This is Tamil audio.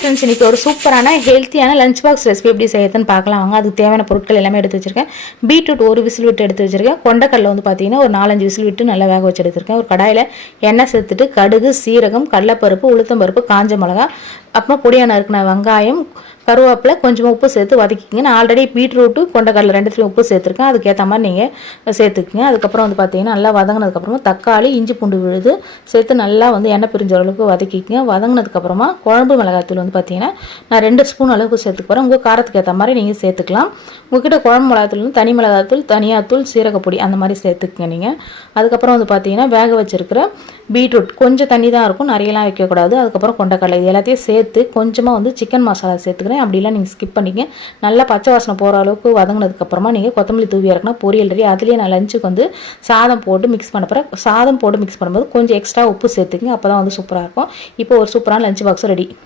ஃப்ரெண்ட்ஸ், இன்றைக்கி ஒரு சூப்பரான ஹெல்த்தியான லஞ்ச் பாக்ஸ் ரெசிபி எப்படி செய்யறதுன்னு பார்க்கலாம் வாங்க. அதுக்கு தேவையான பொருட்கள் எல்லாமே எடுத்து வச்சிருக்கேன். பீட்ரூட் ஒரு விசில் விட்டு எடுத்து வச்சிருக்கேன். கொண்டக்கடலை வந்து பார்த்தீங்கன்னா ஒரு 4-5 விசில் விட்டு நல்லா வேக வச்சு எடுத்துருக்கேன். ஒரு கடாயில் எண்ணெய் சேர்த்துட்டு கடுகு, சீரகம், கடலைப்பருப்பு, உளுத்தம்பருப்பு, காஞ்ச மிளகா, அப்புறம் பொடியான நறுக்கின வெங்காயம், கருவேப்பிலை, கொஞ்சமாக உப்பு சேர்த்து வதக்கிங்க. நான் ஆல்ரெடி பீட்ரூட்டு கொண்டக்கடலை ரெண்டுத்துலையும் உப்பு சேர்த்துருக்கேன். அதுக்கேற்ற மாதிரி நீங்கள் சேர்த்துக்குங்க. அதுக்கப்புறம் வந்து பார்த்தீங்கன்னா நல்லா வதங்கினதுக்கப்புறமா தக்காளி, இஞ்சி பூண்டு விழுது சேர்த்து நல்லா வந்து எண்ணெய் பிரிஞ்ச அளவுக்கு வதக்கிக்குங்க. வதங்கினதுக்கப்புறமா குழம்பு மிளகாத்தூள் வந்து பார்த்தீங்கன்னா நான் 2 ஸ்பூன் அளவுக்கு சேர்த்துக்க போகிறேன். உங்கள் காரத்துக்கு ஏற்ற மாதிரி நீங்கள் சேர்த்துக்கலாம். உங்கள்கிட்ட குழம்பு மிளகாத்தூள், தனி மிளகாத்தூள், தனியாத்தூள், சீரகப்பொடி அந்த மாதிரி சேர்த்துக்குங்க நீங்கள். அதுக்கப்புறம் வந்து பார்த்தீங்கன்னா வேக வச்சுருக்கிற பீட்ரூட் கொஞ்சம் தண்ணி தான் இருக்கும், நிறையலாம் வைக்கக்கூடாது. அதுக்கப்புறம் கொண்டக்கடலை இது எல்லாத்தையும் சேர்த்து கொஞ்சமாக வந்து சிக்கன் மசாலா சேர்த்துக்கிறேன். அப்படிலாம் நீங்கள் ஸ்கிப் பண்ணிங்க. நல்லா பச்சை வாசனை போகிற அளவுக்கு வதங்கினதுக்கப்புறமா நீங்கள் கொத்தமல்லி தூவி இறக்குனா பொரியல் ரெடி. அதுலேயே நான் லஞ்சுக்கு வந்து சாதம் போட்டு மிக்ஸ் பண்ண போகிறேன். சாதம் போட்டு மிக்ஸ் பண்ணும்போது கொஞ்சம் எக்ஸ்ட்ரா உப்பு சேர்த்துக்குங்க. அப்போ தான் வந்து சூப்பராக இருக்கும். இப்போ ஒரு சூப்பரான லஞ்ச் பாக்ஸ் ரெடி.